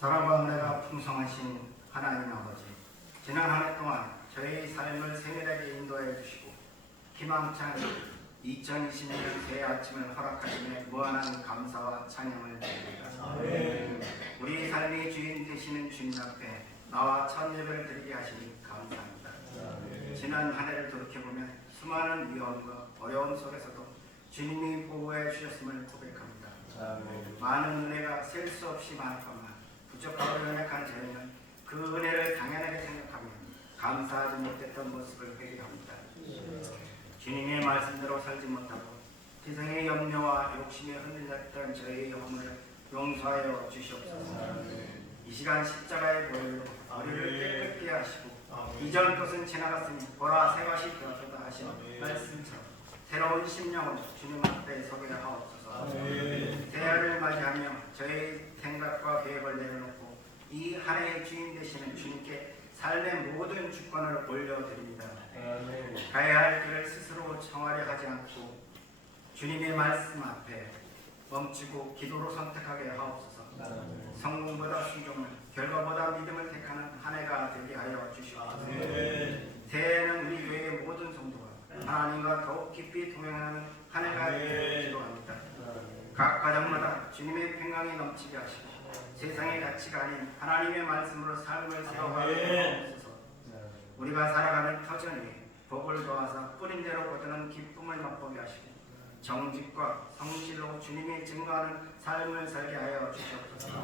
사랑과 은혜가 풍성하신 하나님 아버지, 지난 한 해 동안 저희 삶을 세밀하게 인도해 주시고 희망찬 2020년 새해 아침을 허락하심에 무한한 감사와 찬양을 드립니다. 우리 삶의 주인 되시는 주님 앞에 나와 첫 예배를 드리게 하시니 감사합니다. 지난 한 해를 돌이켜보면 수많은 위험과 어려움 속에서도 주님이 보호해 주셨음을 고백합니다. 많은 은혜가 셀 수 없이 많았건만 부족하고 연약한 저희는 그 은혜를 당연하게 생각하며 감사하지 못했던 모습을 회개합니다. 주님의 말씀대로 살지 못하고 세상의 염려와 욕심에 흔들렸던 저희의 허물을 용서하여 주시옵소서. 이 시간 십자가의 보혈로 우리를 깨끗게 하시고 이전 것은 지나갔으니 보라 새 것이 되었다 하신 말씀처럼 새로운 심령으로 주님 앞에 서게 하옵소서. 새해를 맞이하며 저희 생각과 계획을 내려놓고 이 한 해의 주인 되시는 주님께 삶의 모든 주권을 올려드립니다. 가야 할 길을 스스로 청하려 하지 않고 주님의 말씀 앞에 멈추고 기도로 선택하게 하옵소서. 성공보다 순종을, 결과보다 믿음을 택하는 한 해가 되게 하여 주시옵소서. 새해에는 우리 교회의 모든 성도가 하나님과 더욱 깊이 동행하는 한 해가 되기를 기도합니다. 각 가정마다 주님의 평강이 넘치게 하시고 세상의 가치가 아닌 하나님의 말씀으로 삶을 세워가게 하옵소서. 우리가 살아가는 터전 위에 복을 더하사 뿌린 대로 거두는 기쁨을 맛보게 하시고 정직과 성실로 주님이 증거하는 삶을 살게 하여 주시옵소서.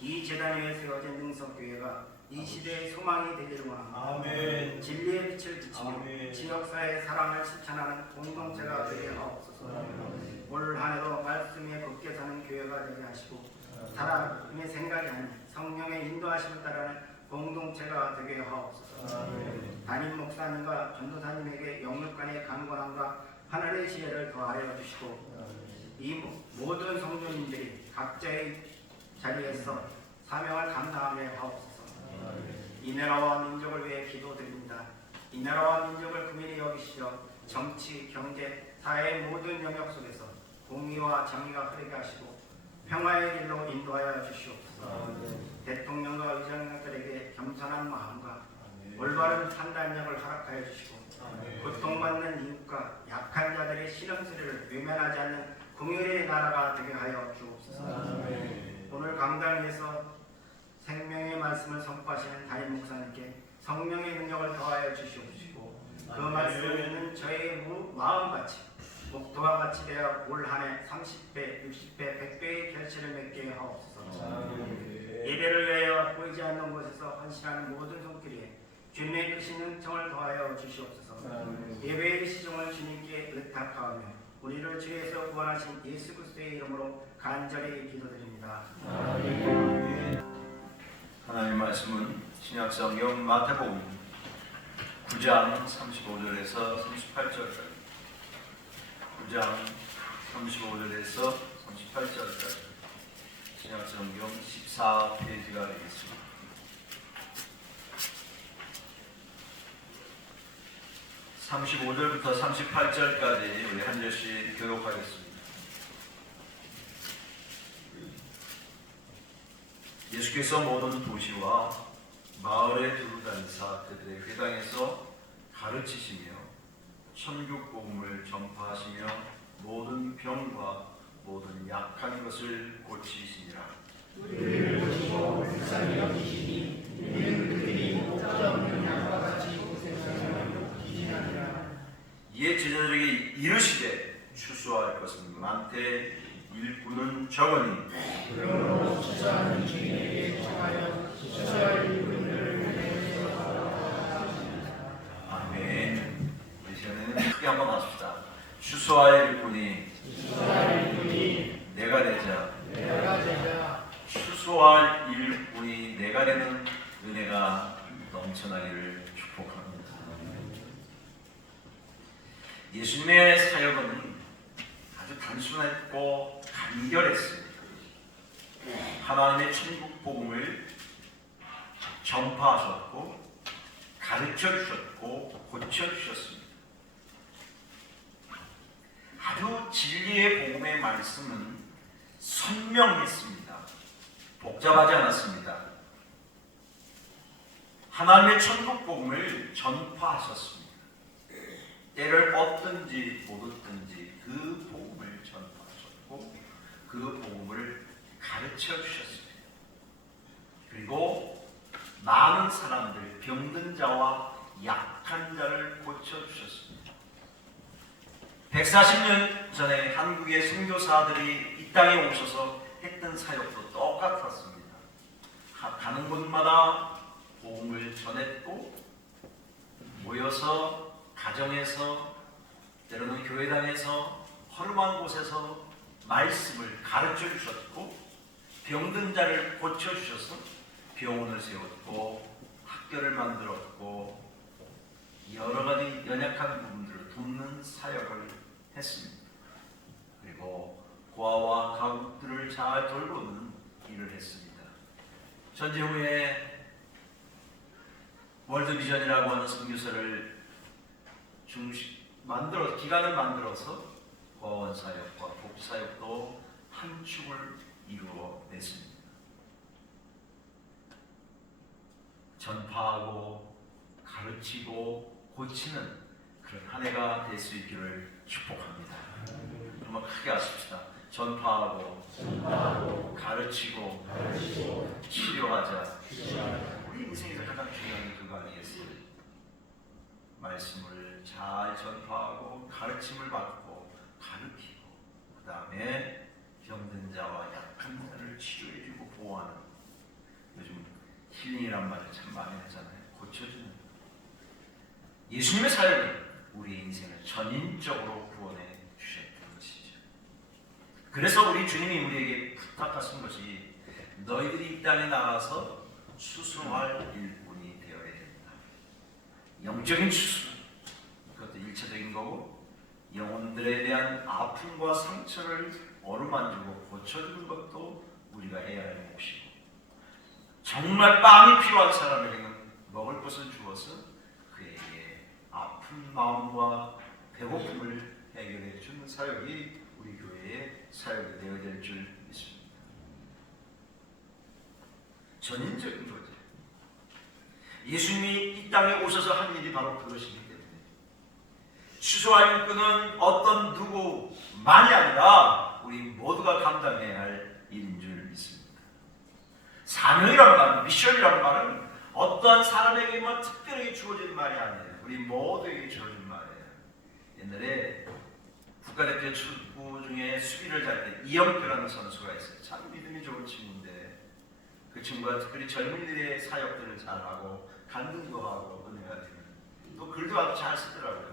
이 재단 위에 세워진 능석교회가 이 시대의 소망이 되기를 원합니다. 진리의 빛을 비치며 지역사회의 사랑을 실천하는 공동체가 되게 하옵소서. 올 한해도 말씀에 굳게 사는 교회가 되게 하시고 사람의 생각이 아닌 성령의 인도하심을 따르는 공동체가 되게 하옵소서. 담임 목사님과 전도사님에게 영육간의 강건함과 하늘의 지혜를 더하여 주시고 이 모든 성도님들이 각자의 자리에서 사명을 감당하게 하옵소서. 이 나라와 민족을 위해 기도드립니다. 이 나라와 민족을 긍휼히 여기시어 정치, 경제, 사회의 모든 영역 속에서 공의와 정의가 흐르게 하시고 평화의 길로 인도하여 주시옵소서. 대통령과 의장들에게 겸손한 마음과 올바른 판단력을 허락하여 주시고 고통받는 이웃과 약한 자들의 신음소리를 외면하지 않는 긍휼의 나라가 되게 하여 주옵소서. 오늘 강단에서 생명의 말씀을 선포하시는 담임 목사님께 성령의 능력을 더하여 주시옵시고 그 말씀에는 저희의 마음같이 목도와 같이 되어 올 한해 30배, 60배, 100배의 결실을 맺게 하옵소서. 예배를 위하여 보이지 않는 곳에서 헌신하는 모든 손길에 주님의 크신 은총을 더하여 주시옵소서. 예배의 시종을 주님께 의탁하오며 우리를 주에서 구원하신 예수 그리스도의 이름으로 간절히 기도드립니다. 하나님의 말씀은 신약성경 마태복음 9장 35절에서 38절까지 9장 35절에서 38절까지 신약성경 14페이지가 되겠습니다. (35절부터) (38절까지) 우리 한 절씩 교독하겠습니다. 예수께서 모든 도시와 마을에 두루다니사 그들의 회당에서 가르치시며 천국 복음을 전파하시며 모든 병과 모든 약한 것을 고치시니라. 우리를 보시고 불쌍히 여기시니 이는 그들이 목자 없는 양과 같이 고생하며 기진하니라. 이에 제자들에게 이르시되 추수할 것은 많되 일꾼은 적으니 그러므로 추수하는 주인에게 청하여 추수할 일꾼을 보내소서. 아멘. 우리 시간에는 크게 한번 하십시다. 추수할 일꾼이 내가 되자. 추수할 일꾼이 내가 되는 은혜가 넘쳐나기를 축복합니다. 예수님의 사역은 아주 단순했고 간결했습니다. 하나님의 천국 복음을 전파하셨고 가르쳐 주셨고 고쳐 주셨습니다. 아주 진리의 복음의 말씀은 선명했습니다. 복잡하지 않았습니다. 하나님의 천국 복음을 전파하셨습니다. 때를 얻든지 못 얻든지 그 복음을 전파하셨고 그 복음을 가르쳐 주셨습니다. 그리고 많은 사람들, 병든 자와 약한 자를 고쳐 주셨습니다. 140년 전에 한국의 선교사들이 이 땅에 오셔서 했던 사역도 똑같았습니다. 가는 곳마다 복음을 전했고 모여서 가정에서 때로는 교회당에서 허름한 곳에서 말씀을 가르쳐 주셨고 병든 자를 고쳐 주셔서 병원을 세웠고 학교를 만들었고 여러 가지 연약한 부분들을 돕는 사역을 했습니다. 그리고 고아와 가족들을 잘 돌보는 일을 했습니다. 전쟁 후에 월드비전이라고 하는 선교사를 기관을 만들어서 고아원 사역과 복지 사역도 한 축을 이루어냈습니다. 전파하고 가르치고 고치는 그런 한 해가 될 수 있기를 축복합니다. 정말 크게 하십시다. 전파하고 가르치고 치료하자. 우리 인생에서 가장 중요한 게 그거 아니겠어요? 말씀을 잘 전파하고 가르침을 받고 가르치고 그 다음에 병든 자와 약한 자를 치료해주고 보호하는, 요즘 힐링이란 말을 참 많이 하잖아요. 고쳐주는 예수님의 사역은 우리 인생을 전인적으로 구원해 주셨던 것이죠. 그래서 우리 주님이 우리에게 부탁하신 것이 너희들이 이 땅에 나가서 수송할 일꾼이 되어야 된다. 영적인 수송, 그것도 일차적인 거고, 영혼들에 대한 아픔과 상처를 어루만지고 고쳐주는 것도 우리가 해야 할 몫이고, 정말 빵이 필요한 사람에게는 먹을 것을 주어서 그에게 아픈 마음과 배고픔을 해결해 주는 사역이 우리 교회의 사역이 되어야 될 줄 믿습니다. 전인적인 거죠. 예수님이 이 땅에 오셔서 한 일이 바로 그것이기 때문에 추수할 일꾼은 어떤 누구만이 아니라 우리 모두가 감당해야 할 일인 줄 믿습니다. 사명이란 말, 미션이란 말은 어떠한 사람에게만 특별하게 주어진 말이 아니에요. 우리 모두에게 주어진 말이에요. 옛날에 국가대표 축구 중에 수비를 잘 때 이영표라는 선수가 있어요. 참 믿음이 좋은 친구인데 그 친구가 특별히 젊은이들의 사역들을 잘하고 간증도 하고 은혜 같은 또 글도 아주 잘 쓰더라고요.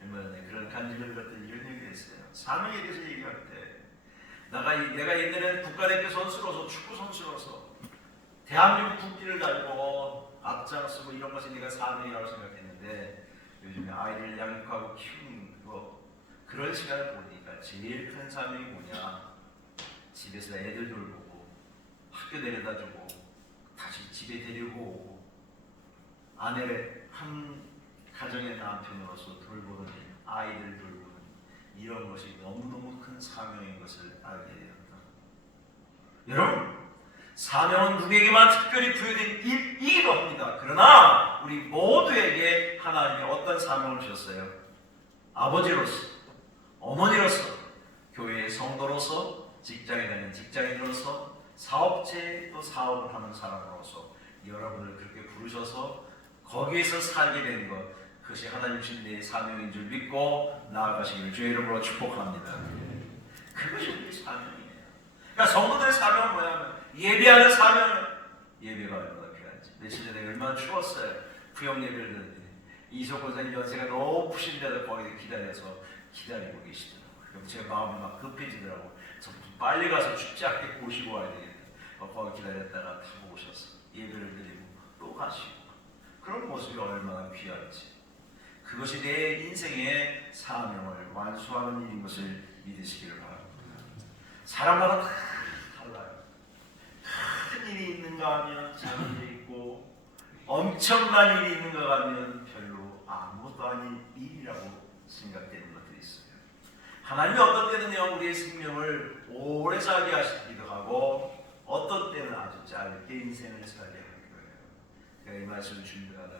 얼마 전에 그런 간증을 들었더니 이런 얘기를 했어요. 사명에 대해서 얘기할 때 내가 옛날에는 국가대표 선수로서 축구 선수로서 대한민국 국기를 달고 앞장서고 이런 것이 내가 사명이라고 생각했는데 요즘에 아이를 양육하고 키우는 그런 시간을 보니까 제일 큰 사명이 뭐냐, 집에서 애들 돌보고 학교 데려다주고 다시 집에 데리고 오고 아내를 한 가정의 남편으로서 돌보는 일, 아이들 돌보는 이런 것이 너무너무 큰 사명인 것을 알게 되었다. 여러분, 사명은 누구에게만 특별히 부여된 일이기도 합니다. 그러나 우리 모두에게 하나님이 어떤 사명을 주셨어요? 아버지로서, 어머니로서, 교회의 성도로서, 직장에 다니는 직장인으로서, 사업체에 또 사업을 하는 사람으로서 여러분을 그렇게 부르셔서 거기에서 살게 된 것, 그것이 하나님 주신 내 사명인 줄 믿고 나아가시기를 주의 이름으로 축복합니다. 그것이 우리 사명이에요. 그러니까 성도들의 사명은 뭐냐면 예배하는 사명은 예배가 얼마나 필요한지. 며칠 전에 얼마나 추웠어요. 구역 예배를 드는데 이석 권사님 연세가 높으신데도 거기서 기다리고 계시더라고요. 그럼 제 마음이 막 급해지더라고요. 좀 빨리 가서 춥지 않게 모시고 와야 되겠다. 거기 기다렸다가 타고 오셔서 예배를 드리고 또 가시고, 그런 모습이 얼마나 귀한지. 그것이 내 인생의 사명을 완수하는 일인 것을 믿으시기를 바랍니다. 사람마다 다 달라요. 큰 일이 있는가 하면 작은 일이 있고, 엄청난 일이 있는가 하면 별로 아무것도 아닌 일이라고 생각되는 것들이 있어요. 하나님이 어떤 때는요 우리의 생명을 오래 살게 하시기도 하고 어떤 때는 아주 짧게 인생을 살게 할 거예요. 제가 이 말씀을 준비하다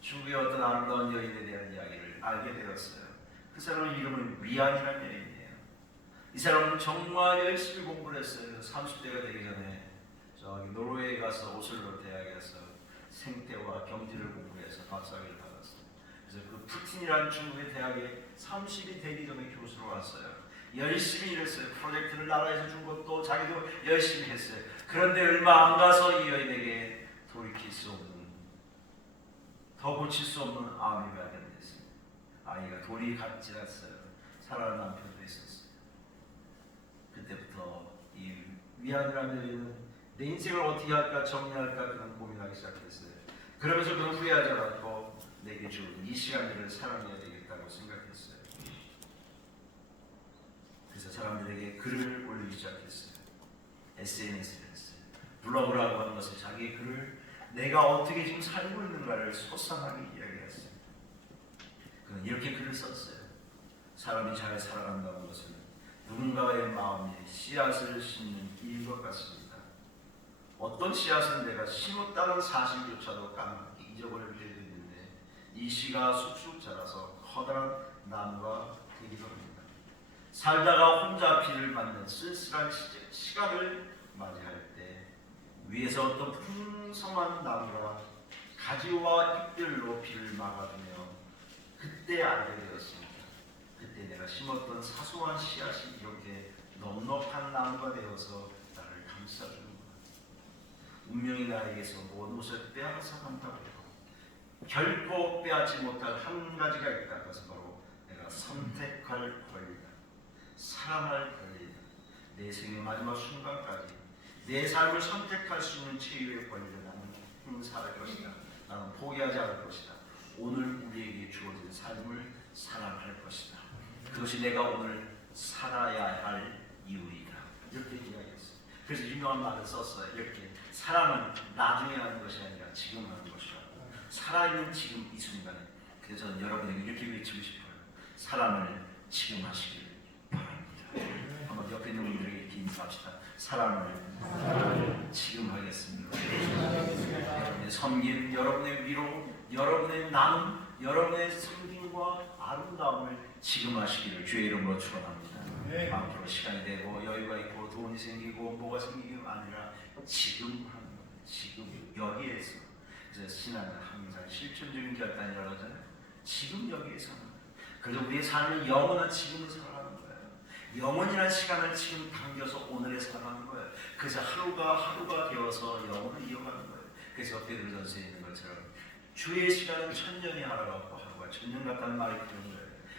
중국의 어떤 아름다운 여인에 대한 이야기를 알게 되었어요. 그 사람의 이름은 위안이라는 여인이에요. 이 사람은 정말 열심히 공부를 했어요. 30대가 되기 전에 저기 노르웨이 가서 오슬로 대학에 가서 생태와 경제를 공부해서 박사학위를 받았어요. 그래서 그 푸틴이라는 중국의 대학에 30이 되기 전에 교수로 왔어요. 열심히 일했어요. 프로젝트를 나라에서 준 것도 자기도 열심히 했어요. 그런데 얼마 안 가서 이 여인에게 돌이킬 수 없는, 더 고칠 수 없는 암이 발견됐어요. 아이가 돌이 같지않았어요. 사랑하는 남편도 있었어요. 그때부터 이 위안이라는 여인은 내 인생을 어떻게 할까 정리할까 그런 고민하기 시작했어요. 그러면서 그는 후회하지 않았고 내게 준 이 시간들을 사랑해야 되겠다고 생각했어요. 그래서 사람들에게 글을 올리기 시작했어요. SNS를 했어요. 블로그라고 하는 것은 자기의 글을 내가 어떻게 지금 살고 있는가를 소상하게 이야기했어요. 그는 이렇게 글을 썼어요. 사람이 잘 살아간다는 것은 누군가의 마음에 씨앗을 심는 일인 것 같습니다. 어떤 씨앗은 내가 심었다는 사실조차도 까맣게 잊어버릴 때도 있는데 이 씨가 쑥쑥 자라서 커다란 나무가 되기도 합니다. 살다가 혼자 비를 맞는 쓸쓸한 시간을 맞이할 때 위에서 어떤 풍성한 나무가 가지와 잎들로 비를 막아주며 그때 알게 되었습니다. 그때 내가 심었던 사소한 씨앗이 이렇게 넉넉한 나무가 되어서 나를 감싸주는구나. 운명이 나에게서 모든 것을 빼앗아 간다고 해도 결코 빼앗지 못할 한 가지가 있다. 그것은 바로 내가 선택할 권리다. 사랑할 권리다. 내 생의 마지막 순간까지 내 삶을 선택할 수 있는 최후의 권리를 나는 행사할 것이다. 나는 포기하지 않을 것이다. 오늘 우리에게 주어진 삶을 사랑할 것이다. 그것이 내가 오늘 살아야 할 이유이다. 이렇게 이야기했어요. 그래서 유명한 말을 썼어요. 이렇게 사랑은 나중에 하는 것이 아니라 지금 하는 것이라고. 살아있는 지금 이 순간에. 그래서 저는 여러분에게 이렇게 외치고 싶어요. 사랑을 지금 하시길 바랍니다. 한번 옆에 있는 분들에게 이렇게 인사합시다. 사랑을 지금 하겠습니다. 여러분의 섬김, 여러분의 위로, 여러분의 나눔, 여러분의 섬김과 아름다움을 지금 하시기를 주의 이름으로 축원합니다. 앞으로 시간이 되고 여유가 있고 돈이 생기고 뭐가 생기기 아니라 지금 하는 거예요. 지금 여기에서. 그래서 신앙은 항상 실천적인 결단이라고 하잖아요. 지금 여기에서 하는 거예요. 그래서 우리의 삶은 영원한 지금을 살아가는 거예요. 영원이라는 시간을 지금 당겨서 오늘에 살아가는 거예요. 그래서 하루가 되어서 영혼을 이어가는 거예요. 그래서 베드로전서에 있는 것처럼 주의 시간은 천년이 하루 같고 하루가 천년 같다는 말이 그런 거예요.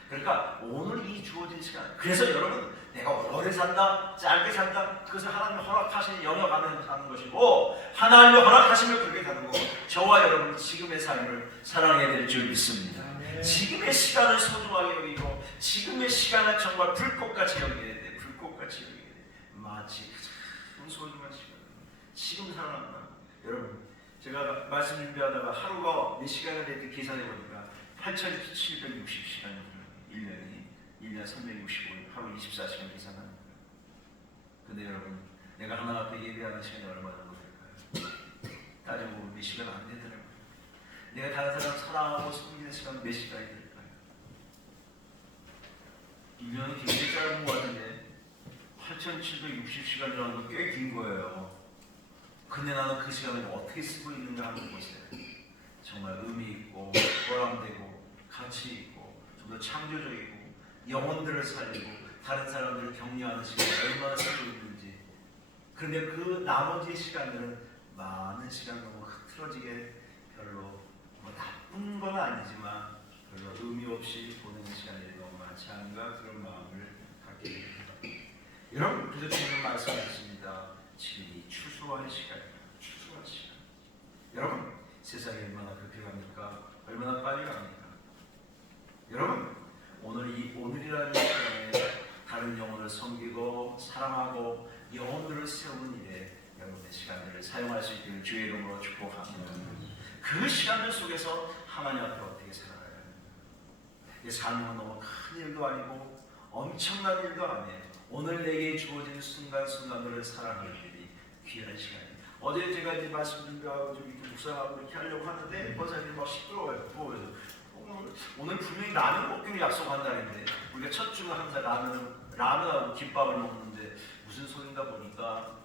그러니까 오늘 이 주어진 시간. 그래서 여러분 내가 오래 산다, 짧게 산다. 그것을 하나님 허락하신 영역 안에서 사는 것이고 하나님이 허락하시면 그렇게 가는 거고 저와 여러분 지금의 삶을 사랑해야 될 줄 믿습니다. 지금의 시간을 소중하게 여기고 지금의 시간을 정말 불꽃같이 여기게 돼. 불꽃같이 여기게 돼. 마치 가장 소중한 시간. 지금 살아난다. 여러분 제가 말씀 준비하다가 하루가 몇 시간이 될지 계산해 보니까 8,760시간이 1년 365일 하루 24시간 계산하는 거예요. 근데 여러분 내가 하나님 앞에 예배하는 시간이 얼마 정도 될까요? 따지고 보면 몇 시간 안 되더라고요. 내가 다른 사람 사랑하고 섬기는 시간 몇 시간이 될까요? 1년이 굉장히 짧은 것 같은데 8,760시간이라는 건 꽤 긴 거예요. 근데 나는 그 시간을 어떻게 쓰고 있는가 한번 보세요. 정말 의미 있고 보람되고 가치 있고 좀 더 창조적이고 영혼들을 살리고 다른 사람들을 격려하는 시간을 얼마나 쓰고 있는지. 그런데 그 나머지 시간들은 많은 시간 너무 흐트러지게 별로 뭐 나쁜 건 아니지만 별로 의미 없이 보내는 시간이 너무 많지 않은가 그런 마음을 갖게 됩니다. 여러분 그래서 주님 말씀하십니다. 지금이 추수할 시간이다. 추수할 시간. 여러분 세상이 얼마나 급히 갑니까? 얼마나 빨리 갑니까? 여러분 오늘이라는 시간에 다른 영혼을 섬기고 사랑하고 영혼들을 세우는 일에 여러분의 시간들을 사용할 수 있기를 주의 이름으로 축복합니다. 그 시간들 속에서 하나님 앞에 어떻게 살아가야 합니까? 이 삶은 너무 큰 일도 아니고 엄청난 일도 아니에요. 오늘 내게 주어진 순간순간들을 살아가는 일이 귀한 시간이에요. 어제 제가 이제 말씀 준비하고 좀 이렇게 묵상하고 이렇게 하려고 하는데 권사님이 막 시끄러워요. 부어요. 오늘 분명히 라면 먹기로 약속한 날인데 우리가 첫 주가 항상 라면하고 김밥을 먹는데 무슨 소린가 보니까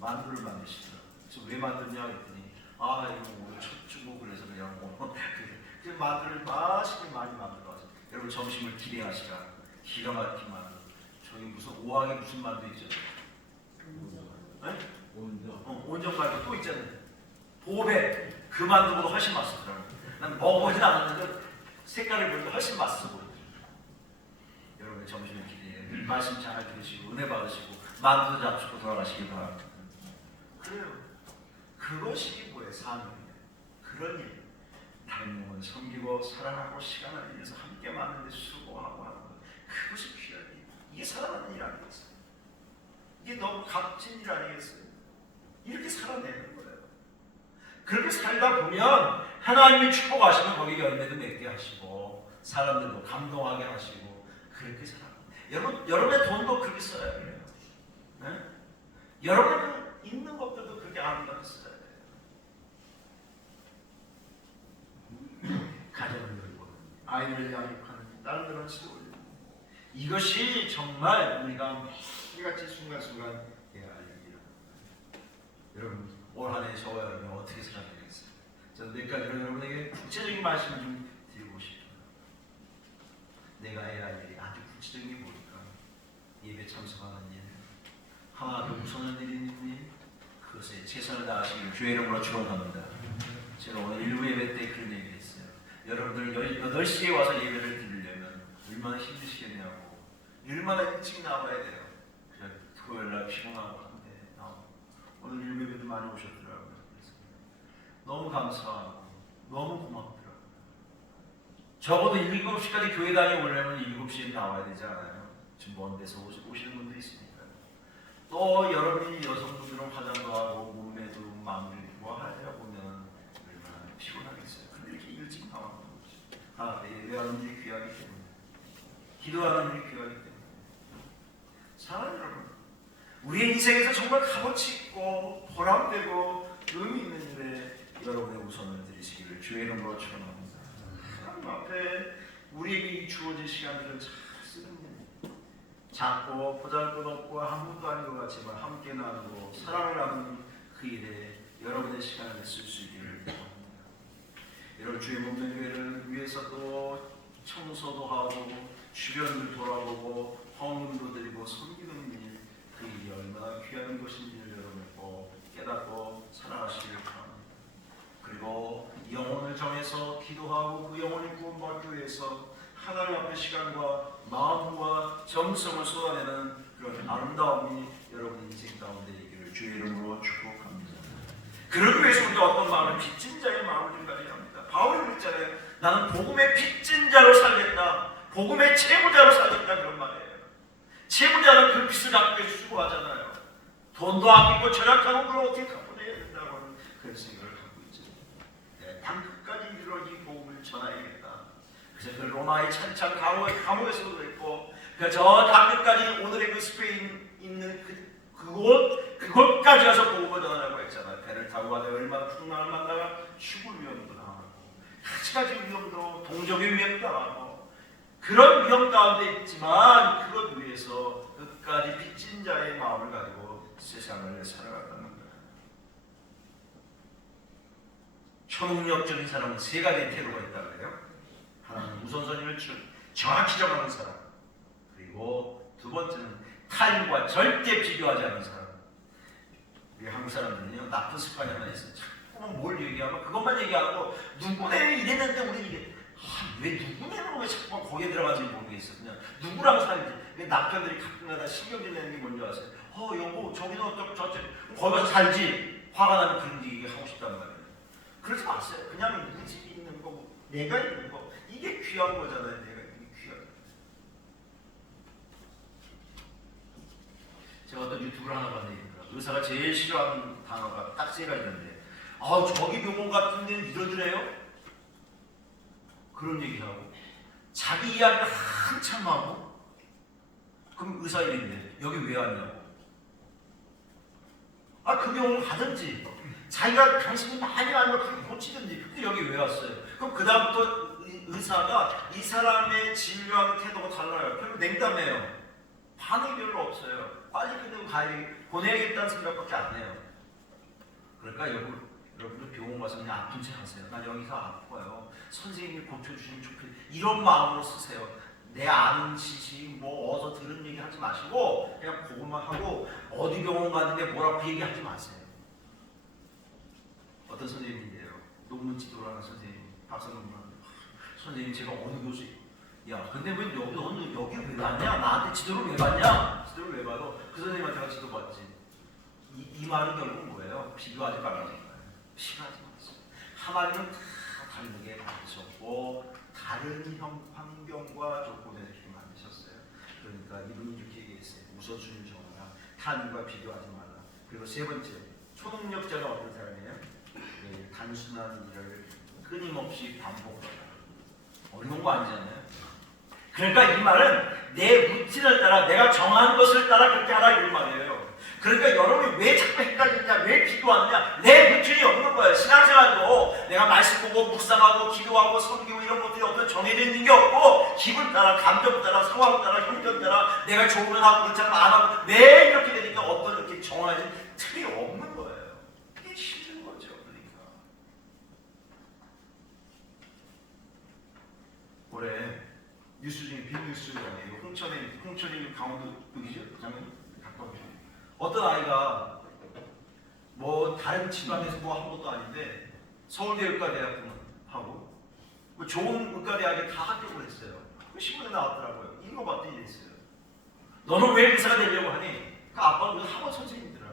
만두를 만드시더라고요. 그래서 왜 만드냐 했더니 이거 오늘 첫 주고 그래서 그냥 그래서 만두를 맛있게 많이 만들어가지고 여러분 점심을 기대하시라. 기가 막힌 만두. 저기 무슨 오항에 무슨 만두 있죠? 네? 온정 말고 또 있잖아요. 보배. 그 만두보다 훨씬 맛있더라고요. 난 먹어보진 않았는데 색깔을 보니까 훨씬 맛있어 보여요. 여러분 점심을 기대해요. 말씀 잘 들으시고 은혜 받으시고 만두 잡수고 돌아가시기 바랍니다. 그래요. 그것이 뭐예요? 삶이에요. 그런 일. 다른 영혼 섬기고 사랑하고 시간을 위해서 함께 만드는 데 수고하고 하는 것. 그것이 귀한 일. 이게 살아가는 일 아니겠어요? 이게 너무 값진 일 아니겠어요? 이렇게 살아내는 거예요. 그렇게 살다 보면 하나님이 축복하시면 거기 열매도 맺게 하시고 사람들도 감동하게 하시고 그렇게 살아요. 여러분의 돈도 그렇게 써야 돼요. 네? 여러분 있는 것들도 그렇게 아름답게 써야 돼요. 가정을 누리고 아이를 양육하는 다른 데는 치고 이것이 정말 우리가 매일같이 순간순간 해야 할 일이라. 여러분 올 한 해 저와 여러분 어떻게 살아야 되겠어요? 저는 몇 가지로 여러분에게 구체적인 말씀을 좀 드리고 싶어요. 내가 해야 할 일이 아주 구체적인 게 뭘까? 예배 참석하는 일, 하나도 무서운 일이니 그것에 최선을 다하시길 주의 이름으로 축원합니다. 제가 오늘 일부 예배 때 그런 얘기했어요. 여러분들 8시에 와서 예배를 드리려면 얼마나 힘드시겠냐고. 얼마나 일찍 나와야 돼요. 토요일날 피곤하고 한데 오늘 일부 예배도 많이 오셨더라고요. 너무 감사하고 너무 고맙더라고요. 적어도 7시까지 교회 다녀오려면 7시에 나와야 되지 않아요? 지금 먼 데서 오시는 분도 있으니까. 또 여러분이 여성분들은 화장도 하고 몸매도 마무리고 하다 보면 얼마나 피곤하겠어요. 근데 이렇게 일찍 나와서 예배하는 일이 귀하기 때문에 기도하는 일이 귀하기 때문에 사랑하는 여러분 우리의 인생에서 정말 값어치 있고 보람되고 의미 있는 일에 여러분의 우선을 드리시기를 주의 이름으로 축원합니다. 하나님 앞에 우리에게 주어진 시간들을 잘 쓰는 일 작고 보잘것없고 아무것도 아닌 것 같지만 함께 나누고 사랑을 나누는 그 일에 여러분의 시간을 쓸 수 있기를 바랍니다. 여러분 주의 몸된 교회를 위해서도 청소도 하고 주변을 돌아보고 헌금도 드리고 섬기는 일, 그 일이 얼마나 귀한 것인지를 여러분 꼭 깨닫고 살아가시길 바랍니다. 그리고 영혼을 정해서 기도하고 그 영혼이 구원받기 위해서 하나님 앞에 시간과 마음과 정성을 쏟아내는 그런 아름다움이 여러분 인생 가운데 있기를 주의 이름으로 축복합니다. 그러기 위해서 우리가 어떤 마음을 빚진 자의 마음을 좀 가져야 합니다. 바울이 그랬잖아요. 나는 복음의 빚진 자로 살겠다. 복음의 채무자로 살겠다 그런 말이에요. 채무자는 그 빚을 갚기 위해서 수고하잖아요. 돈도 아끼고 절약하고 그걸 어떻게 갚아내야 된다고 하는 그런 생각을 갖고 있죠. 땅끝까지 이르러 이 복음을 전하야겠다. 그래서 그 로마의 찬찬 감옥에서도 그랬고 저 땅끝까지 오늘의 그 스페인 있는 그곳까지 가서 복음을 전하라고 했잖아요. 배를 타고 가다 얼마나 풍랑을 만나가 죽을 위험도 당하고 가지가지 위험도 동족의 위험도 당하고 그런 위험 가운데 있지만 그것 위해서 끝까지 빚진 자의 마음을 가지고 세상을 살아갔다는 거예요. 초능력적인 사람은 세 가지의 태도가 있다고 해요. 하나는 우선순위를 정확히 정하는 사람, 그리고 두 번째는 타인과 절대 비교하지 않는 사람. 우리 한국 사람들은요 나쁜 습관이 하나 있어요. 자꾸 뭘 얘기하면 그것만 얘기하고 누구네 이랬는데 우리 이게 왜 누구네는 왜 자꾸 거기에 들어가는지 모르겠어. 그냥 누구랑 살지. 남편들이 가끔가다 신경질 내는 게 뭔지 아세요? 여보 저기도 저쪽 거기 가서 살지. 화가 나면 그런 얘기 하고 싶단 말이에요. 그러지 마세요. 그냥 우리 집이 있는 거 내가 있는 거 이게 귀한 거잖아요. 내가 이게 귀한 거. 제가 어떤 유튜브를 하나 봤는데 의사가 제일 싫어하는 단어가 딱 세 가지인데 저기 병원 같은 데는 이러더래요. 그런 얘기하고 자기 이야기를 한참 하고 그럼 의사 일인데 여기 왜 왔냐고 그 병을 가든지 자기가 당신이 많이 알면 그렇게 고치든지. 근데 여기 왜 왔어요? 그럼 그 다음부터 의사가 이 사람의 진료하는 태도가 달라요. 결국 냉담해요. 반응이 별로 없어요. 빨리 끝내고 보내야겠다는 생각밖에 안 해요. 그러니까 여러분들 병원 가서 그냥 아픈 척 하세요. 나 여기서 아파요. 선생님이 고쳐주시면 좋겠어요. 이런 마음으로 쓰세요. 내 아는 지식 뭐 어서 들은 얘기 하지 마시고 그냥 그것만 하고 어디 병원 가는데 뭐라고 얘기하지 마세요. 어떤 선생님인데요. 논문 지도를 하는 선생님, 박사 논문 하는 선생님, 제가 어느 교수, 야 근데 왜 너는 여기 왜 갔냐? 나한테 지도를 왜 받냐? 지도를 왜 받아? 그 선생님한테 내가 지도 받지. 이 말은 결국 뭐예요? 비교하지 말라는 거예요. 비교하지 마세요. 하나님은 다 다르게 만드셨고 다른 환경과 조건에서 이렇게 만드셨어요. 그러니까 이분이 이렇게 얘기했어요. 웃어주는 정하라. 타인과 비교하지 말라. 그리고 세 번째, 초능력자가 어떤 사람이에요? 단순한 일을 끊임없이 반복하라. 어려운 거 아니잖아요. 그러니까 이 말은 내 루틴을 따라 내가 정한 것을 따라 그렇게 하라 이런 말이에요. 그러니까 여러분이 왜 자꾸 헷갈리냐, 왜 비교하느냐, 내 루틴이 없는 거예요. 신앙생활도 내가 말씀 보고 묵상하고 기도하고 섬기고 이런 것들이 어떤 정해져 있는 게 없고 기분 따라, 감정 따라, 상황 따라, 형편 따라 내가 좋으면 하고 그렇지 않으면 안 하고 매일 이렇게 되니까 어떤 이렇게 정해진 틀이 없는 거예요. 이게 힘든 거죠. 그러니까 올해 뉴스 중에 빅뉴스가 아니에요. 홍천이 강원도 여기죠? 장면 가까우죠. 어떤 아이가 뭐 다른 지방에서 뭐 한 것도 아닌데 서울대 의과대학교 하고 뭐 좋은 의과대학에 다 합격을 했어요. 그 신문에 나왔더라고요. 읽어봤더니 이랬어요. 너는 왜 의사가 되려고 하니? 그 아빠는 학원 선생님이더라.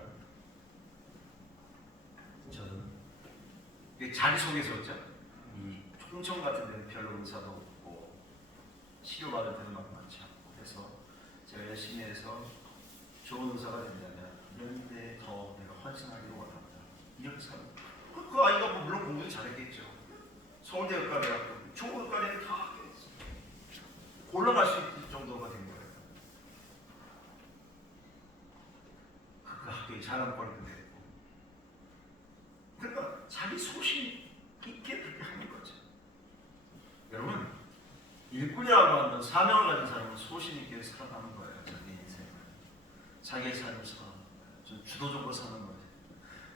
저는 자기소개서죠. 이 홍천 같은 데는 별로 의사도 없고 치료받을 때는 막 많지 않고 그래서 제가 열심히 해서 좋은 의사가 된다면 이런 데에 더 내가 환승하기를 원합니다. 이렇게 살아요. 그 아이가 뭐 물론 공부도 잘했겠죠. 서울대 의과대학교 좋은 의과대는 다 합격했어. 올라갈 수 있을 정도가 된 거예요. 그 학교에 자랑거리도 됐고. 그러니까 자기 소신 있게 그렇게 하는 거죠. 여러분 일꾼이라고 하는 사명을 가진 사람은 소신 있게 살아가는 거예요. 자기 인생을. 자기의 삶을 살아가는 거예요. 좀 주도적으로 사는 거예요.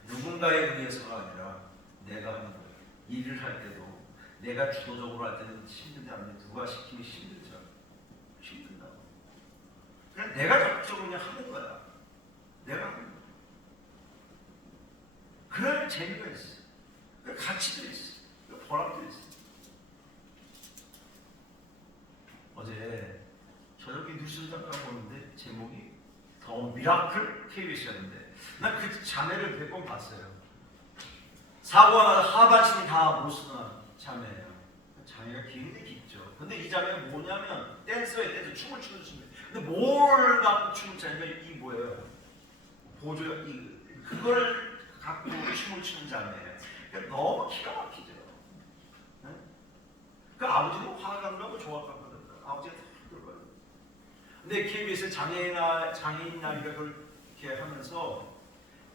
누군가에 의해서가 아니라 내가 하는 거예요. 일을 할 때도 내가 주도적으로 할 때는 힘든데 안 돼. 누가 시키면 힘들죠. 힘든다고. 그냥 내가 적극적으로 그냥 하는 거야. 내가 하는 거야. 그럴 재미가 있어. 그 가치도 있어. 그 보람도 있어. 어제 저녁에 뉴스를 잠깐 보는데 제목이 더 미라클 KBS였는데 난 그 자매를 몇 번 봤어요. 사고가 나서 하반신이 다 못 쓰는 자매예요. 자매가 굉장히 깊죠. 근데 이 자매가 뭐냐면 댄서에 댄서 춤을 추는 자매. 근데 뭘 갖고 춤을 추냐면 이 뭐예요? 보조 그걸 갖고 춤을 추는 자매예요. 그러니까 너무 기가 막히죠. 네? 그 아버지도 화가 나고 좋아가 아버지가 다 그거예요. 근데 KBS 장애인 날이가 그렇게 하면서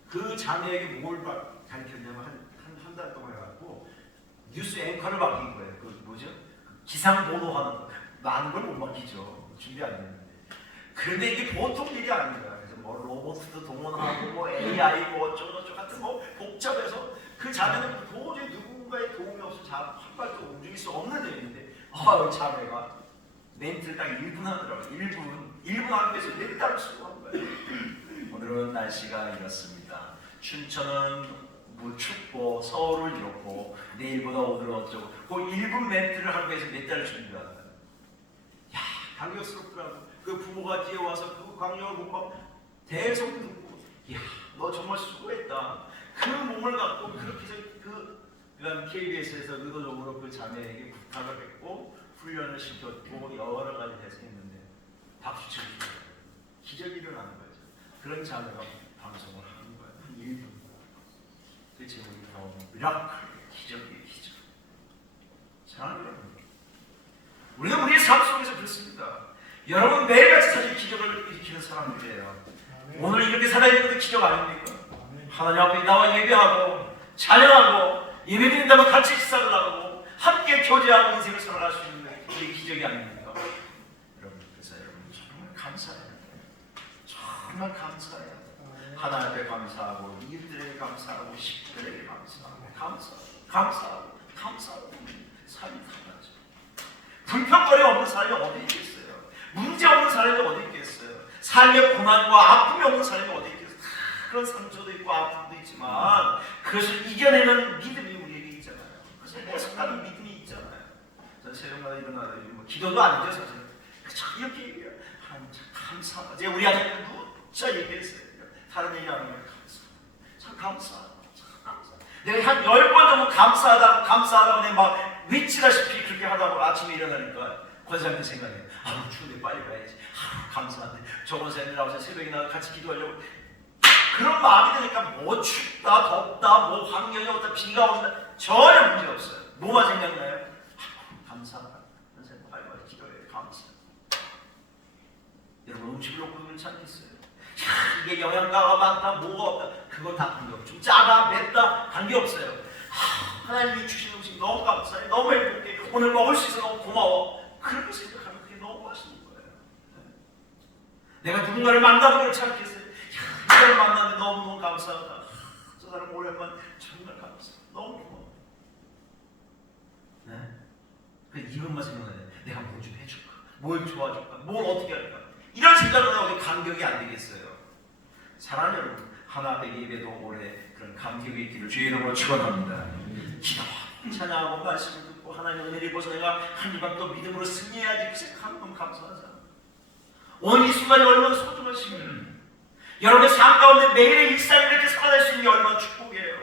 그 자매에게 뭘 가르쳤냐면 한 달 동안 해갖고 뉴스 앵커를 맡긴 거예요. 그 뭐죠? 기상 보도하는 거. 많은 걸 못 맡기죠. 준비 안 됐는데. 그런데 이게 보통 일이 아닌 거야. 그래서 뭐 로봇도 동원하고 뭐 AI 뭐 어쩌고저쩌고 같은 뭐 복잡해서 그 자매는 도저히 누군가의 도움이 없어 한 발도 움직일 수 없는 일인데 자매가 멘트를 딱 1분 하더라고요. 1분 하는 데서 몇 달을 쓰고 한 거예요. 오늘은 날씨가 이렇습니다. 춘천은 뭐 춥고 서울은 이렇고 내일보다 오늘은 어쩌고 그 1분 멘트를 하기 위해서 몇 달을 준비하는 거예요. 야 감격스럽더라고. 그 부모가 뒤에 와서 그 강령을 보고 막 대성 듣고 야 너 정말 수고했다. 그 몸을 갖고 그렇게 해서 그다음 KBS에서 의도적으로 그 자매에게 부탁을 했고 훈련을 시켰고 여러 가지 했었는데 박수 치고 기적이 일어나는 거죠. 그런 자매가 방송을 하는 거예요. 한 1분. 그 제목이 더 미라클, 기적이에요, 기적. 사랑하는 여러분, 우리는 우리의 삶 속에서 그렇습니다. 여러분 매일같이 사실 기적을 일으키는 사람들이에요. 오늘 이렇게 살아야 되는 게 기적 아닙니까? 하나님 앞에 나와 예배하고 찬양하고 예배드린다면 같이 식사를 나누고 함께 교제하고 인생을 살아갈 수 있는 이 기적이 아닙니까? 여러분, 그래서 여러분 정말 감사해요. 정말 감사해요. 하나님 앞에 감사하고 이웃들에게 감사하고 식구들에게 감사하고 삶이 달라져. 불평거리 없는 사람이 어디 있겠어요? 문제 없는 사람이 어디 있겠어요? 삶의 고난과 아픔이 없는 사람이 어디 있겠어요? 그런 상처도 있고 아픔도 있지만 그것을 이겨내는 믿음이 우리에게 있잖아요. 그래서 해석하는 믿음이 있잖아요. 저는 새벽마다 일어나서 뭐 기도도 아니죠 사실. 참 이렇게 얘기해요. 하나님 참 감사하다. 제가 우리 아들 무척 얘기했어요. 다른 얘기 안 하면 참 감사하다. 내가 한 10번 정도 감사하다고 내가 막 외치다시피 그렇게 하다 보면 아침에 일어나니까 권사님 생각해. 추운데 빨리 가야지. 감사한데 저번 생일 나와서 새벽에 나 같이 기도하려고 그런 마음이 드니까 뭐 춥다 덥다 뭐 환경이 없다 비가 온다 전혀 문제 없어요. 뭐만 생각나요? 감사하다. 선생님 빨리 와서 기도해. 감사. 여러분 음식을 놓고 그렇지 않겠어요? 이게 영양가가 많다 뭐가 없다 그건 다 관계없어요. 좀 짜다 맵다 관계없어요. 하나님이 주신 음식 너무 감사해. 너무 행복해. 오늘 먹을 수 있어 너무 고마워. 그렇게 생각하면 그게 너무 맛있는 거예요. 내가 누군가를 만나도 그렇지 않겠어요? 이 사람을 만나는데 너무너무 감사하다. 저 사람 오랜만 정말 감사해. 너무 고마워. 네? 그 이것만 생각나요. 내가 뭘 좀 해줄까? 뭘 도와줄까? 뭘 어떻게 할까? 이런 생각을 하고 감격이 안 되겠어요. 사랑하는 여러분, 하나 앞에 예배도 오래 그런 감격이 있기를 주의 이름으로 축원합니다. 기도하고 찬양하고 말씀을 듣고 하나님의 은혜를 입어서 내가 한 주간 또 믿음으로 승리해야지 그 생각하면 너무 감사하잖아. 오늘 이 순간이 얼마나 소중하시면 여러분의 삶 가운데 매일의 일상을 이렇게 살아낼 수 있는 게 얼마나 축복이에요.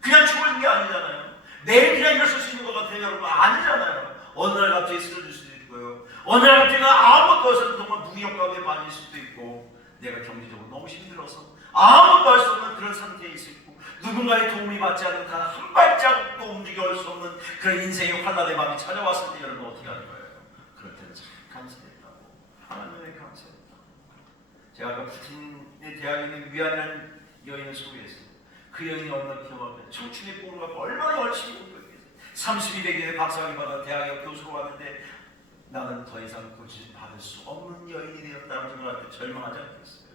그냥 죽어진 게 아니잖아요. 매일 그냥 일어설 수 있는 것 같아요. 여러분 아니잖아요. 어느 날 갑자기 쓰러질 수도 있고요. 어느 날 갑자기 아무것도 없어서 정말 무기력 가운데 빠질 수도 있고 내가 경제적으로 너무 힘들어서 아무것도 할 수 없는 그런 상태에 있고 누군가의 도움이 받지 않는 단 한 발자국도 움직여 수 없는 그런 인생의 환난의 밤이 찾아왔을 때 여러분 어떻게 하는 거예요? 그럴 때는 참 감사했다고 하나님의 감사했다고. 제가 아까 푸틴의 대학에 있는 위안이라는 여인을 소개했어요. 그 여인이 얼마나 기억하면 청춘의 꿈을 갖고 얼마나 열심히 공부했겠어요. 32대 박사학위 받아 대학에 교수로 왔는데 나는 더 이상 고치 받을 수 없는 여인이 되었다고 생각할 때 절망하지 않겠어요.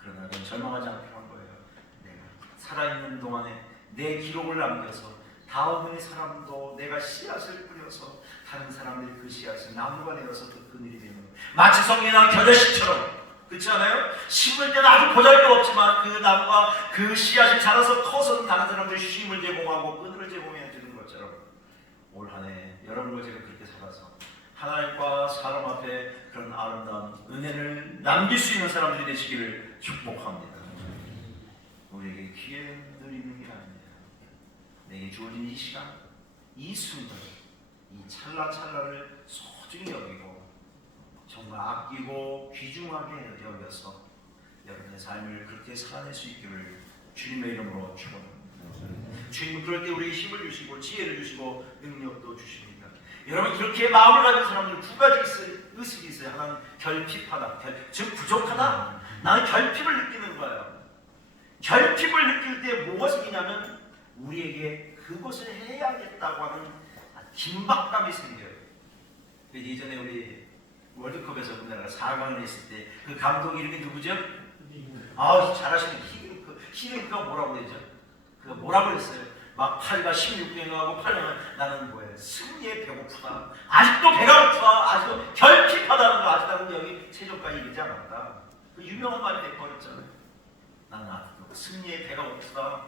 그러나 그건 절망하지 않게 한 거예요. 내가 살아있는 동안에 내 기록을 남겨서 다음의 사람도 내가 씨앗을 뿌려서 다른 사람들이 그 씨앗을 나무가 되어서 또 그늘이 되는 마치 성경이나 겨자씨처럼 그렇지 않아요? 심을 때는 아주 보잘것없지만 그 나무가 그 씨앗이 자라서 커서 다른 사람들이 쉼을 제공하고 그늘을 제공해 주는 것처럼 올 한 해 여러분과 제가 그렇게 살아서 하나님과 사람 앞에 그런 아름다운 은혜를 남길 수 있는 사람들이 되시기를 축복합니다. 우리에게 기회 늘 있는 게 아니에요. 내게 주어진 이 시간, 이 순간, 이 찰나찰나를 소중히 여기고 정말 아끼고 귀중하게 여겨서 여러분의 삶을 그렇게 살아낼 수 있기를 주님의 이름으로 축원합니다. 주님은 그럴 때 우리에게 힘을 주시고 지혜를 주시고 능력도 주십니다. 여러분 이렇게 마음을 가진 사람들은 두 가지 의식이 있어요. 하나는 결핍하다, 즉 부족하다. 나는 결핍을 느끼는 거예요. 결핍을 느낄 때 무엇이 있냐면 우리에게 그것을 해야겠다고 하는 긴박감이 생겨요. 예전에 우리 월드컵에서 우리나라가 4강을 했을 때 그 감독 이름이 누구죠? 잘하시는 히딩크가 뭐라고 그랬죠? 그 뭐라고 그랬어요? 막 8가 16경을 하고 8을 나는 뭐예요? 승리에 배고프다. 아직도 배가 고프다. 아직도 결핍하다는 거 아직도 여기 최종까지 이르지 않았다. 그 유명한 말이 돼버렸잖아요. 나는 아직도 승리에 배가 고프다.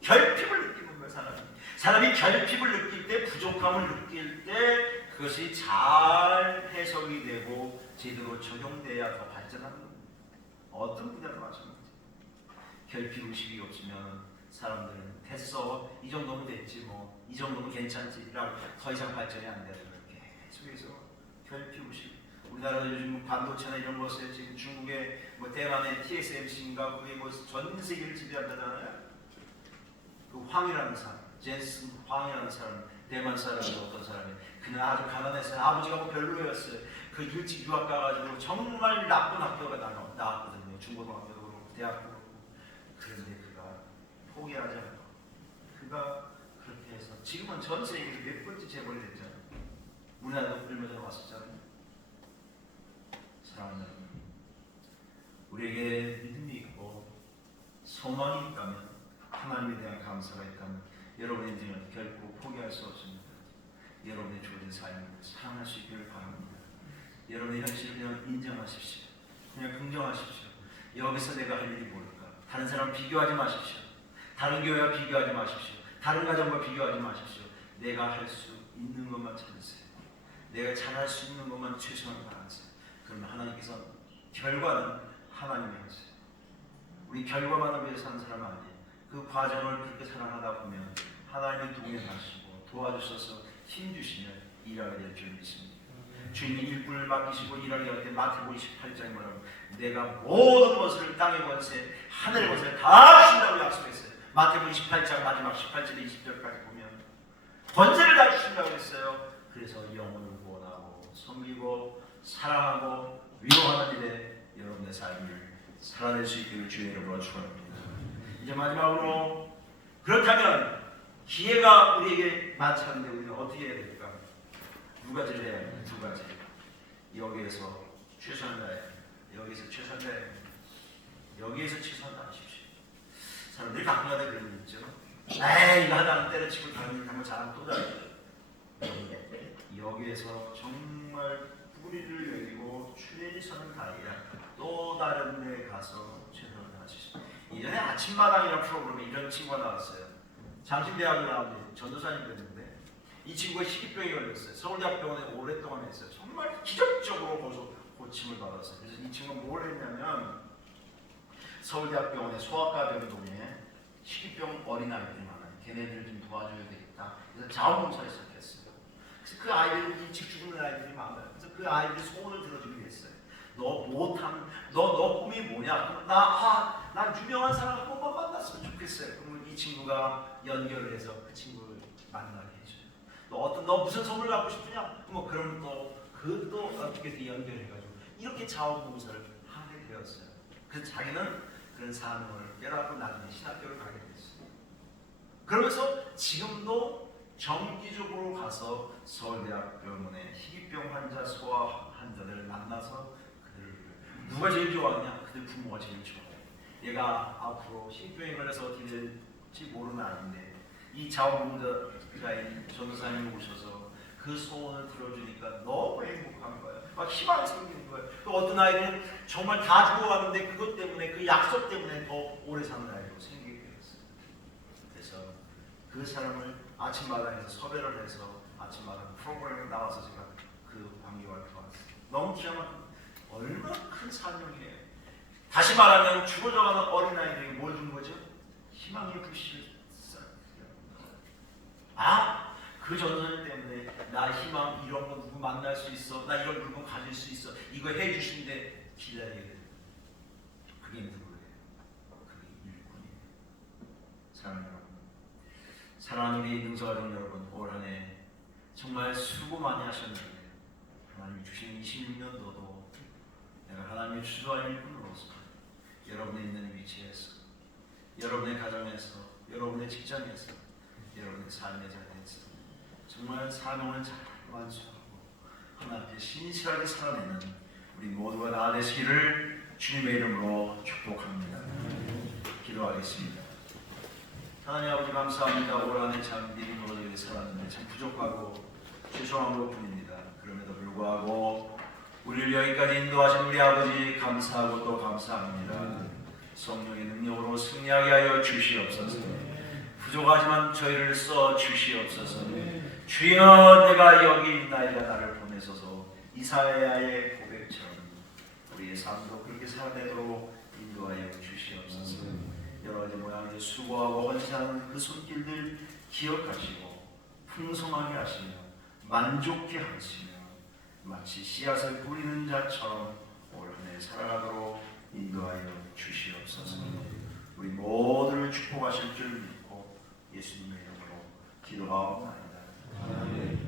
결핍을 느끼는 거예요, 사람이 결핍을 느낄 때, 부족함을 느낄 때 그것이 잘 해석이 되고 제대로 적용돼야 더 발전하는 겁니다. 어떤 분야도 마찬가지예요. 결핍 의식이 없으면 사람들은 됐어, 이 정도면 됐지, 뭐 이 정도면 괜찮지라고 더 이상 발전이 안 되는 거예요. 계속해서 결핍 의식. 우리나라 요즘 반도체나 이런 것에 지금 중국의 뭐 대만의 TSMC인가 그게 뭐 전 세계를 지배한다잖아요. 그 황이라는 사람, 젠슨 황이라는 사람, 대만 사람이 어떤 사람이 그는 아주 가난했어요. 아버지가 뭐 별로였어요. 그 일찍 유학 가가지고 정말 나쁜 학교가 나왔거든요. 중고등학교도 그렇고 대학도 그렇고. 포기하지 않고 그가 그렇게 해서 지금은 전 세계에서 몇 번째 재벌이 됐잖아요. 우리나라도 얼마 전에 왔었잖아요. 사랑하는 여러분, 우리에게 믿음이 있고 소망이 있다면, 하나님에 대한 감사가 있다면 여러분의 인생을 결코 포기할 수 없습니다. 여러분의 주어진 삶을 사랑할 수 있기를 바랍니다. 여러분의 현실을 그냥 인정하십시오. 그냥 긍정하십시오. 여기서 내가 할 일이 뭘까? 다른 사람 비교하지 마십시오. 다른 교회와 비교하지 마십시오. 다른 가정과 비교하지 마십시오. 내가 할 수 있는 것만 찾으세요. 내가 잘할 수 있는 것만 최선을 다하세요. 그러면 하나님께서 결과는 하나님이 하세요. 우리 결과만을 위해서 사는 사람 아니에요. 그 과정을 그렇게 사랑하다 보면 하나님이 동행하시고 도와주셔서 힘주시면 일하게 될 줄 믿습니다. 주님이 일꾼을 맡기시고 일하게 할 때 마태복음 28장에 뭐라고, 내가 모든 것을 땅의 권세 하늘의 권세를 다 주신다고 약속했어요. 마태복음 28장 마지막 18절에 20절까지 보면 권세를 다 주신다고 했어요. 그래서 영혼을 구원하고 섬기고 사랑하고 위로하는 일에 여러분의 삶을 살아낼 수 있기를 주의 이름으로 축원합니다. 이제 마지막으로, 그렇다면 기회가 우리에게 많지 않은데 우리는 어떻게 해야 될까? 두 가지를 해야 합니다. 두 가지. 여기에서 최선을 다해, 여기서 최선을 다해, 여기에서 최선을 다하십시오. 사람들이 가끔가다 그런 일 있죠. 에이, 이거 하다가 때려치고 다른 일 한번 잘하면 또 잘해요. 여기에서 정말 뿌리를 내리고 최선을 다해야 또 다른 데 가서 최선을 다하시죠. 예전에 아침마당이라는 프로그램에 이런 친구가 나왔어요. 장신대학에 나왔는데 전도사님 됐는데 이 친구가 희귀병에 걸렸어요. 서울대학병원에 오랫동안 했어요. 정말 기적적으로 고침을 받았어요. 그래서 이 친구가 뭘 했냐면, 서울대학병원의 소아과 병동에 희귀병 어린아이들이 많아요. 걔네들을 좀 도와줘야 되겠다. 그래서 자원봉사를 시작했어요. 그래서 그 아이들, 일찍 죽는 아이들이 많아요. 그래서 그 아이들 소원을 들어주기로 했어요. 너 못하는, 너 꿈이 뭐냐? 난 유명한 사람 한 번만 만났으면 좋겠어요. 그러면 이 친구가 연결을 해서 그 친구를 만나게 해줘요. 너 무슨 선물 갖고 싶으냐? 그럼 그것도 어떻게 연결해가지고 이렇게 자원봉사를 하게 되었어요. 그래서 자기는 그런 사명을 깨닫고 나중에 신학교를 가게 됐어요. 그러면서 지금도 정기적으로 가서 서울대학병원의 희귀병 환자, 소아 환자들을 만나서 그들을, 누가 제일 좋아하느냐? 그들 부모가 제일 좋아해요. 얘가 앞으로 희귀병에 걸려서 어떻게 될지 모르는 아이인데 이 자원봉사자인 전도사님이 오셔서 그 소원을 들어주니까 너무 행복한 거예요. 막 희망이 생기는 거예요. 또 어떤 아이들은 정말 다 죽어가는데 그것 때문에, 그 약속 때문에 더 오래 사는 아이도 생기게 되었어요. 그래서 그 사람을 아침마당에서 섭외를 해서 아침마당 프로그램에 나와서 제가 그 광교를 도왔어요. 너무 귀하면 얼마나 큰 사명이에요. 다시 말하면 죽어져가는 어린아이들에게 뭘 준 거죠? 희망의 불씨를 그 전선 때문에 나 희망, 이런 거 누구 만날 수 있어, 나 이런 물건 가질 수 있어, 이거 해주시는데 기다려야 돼. 그게 누구예요? 그게 일꾼이에요. 사랑하는 여러분, 사랑하는 우리 능서가족 여러분, 올 한 해 정말 수고 많이 하셨는데 하나님이 주신 26년도도 내가 하나님의 추수한 일꾼으로서 여러분의 있는 위치에서, 여러분의 가정에서, 여러분의 직장에서, 여러분의 삶의 자리에서 정말 사명을 잘 완수하고 하나님께 신실하게 살아내는 우리 모두가 다 되시기를 주님의 이름으로 축복합니다. 기도하겠습니다. 하나님 아버지 감사합니다. 올 한 해 참 믿음으로 살았는데 참 부족하고 죄송한 것뿐입니다. 그럼에도 불구하고 우리를 여기까지 인도하신 우리 아버지 감사하고 또 감사합니다. 성령의 능력으로 승리하게 하여 주시옵소서. 부족하지만 저희를 써 주시옵소서. 주여, 내가 여기 있나이다, 나를 보내소서. 이사야의 고백처럼 우리의 삶도 그렇게 살아내도록 인도하여 주시옵소서. 여러 가지 모양의 수고하고 헌신하는 그 손길들 기억하시고 풍성하게 하시며 만족해 하시며 마치 씨앗을 뿌리는 자처럼 올 한 해 살아가도록 인도하여 주시옵소서. 우리 모두를 축복하실 줄 믿고 예수님의 이름으로 기도하옵나이다. 아멘.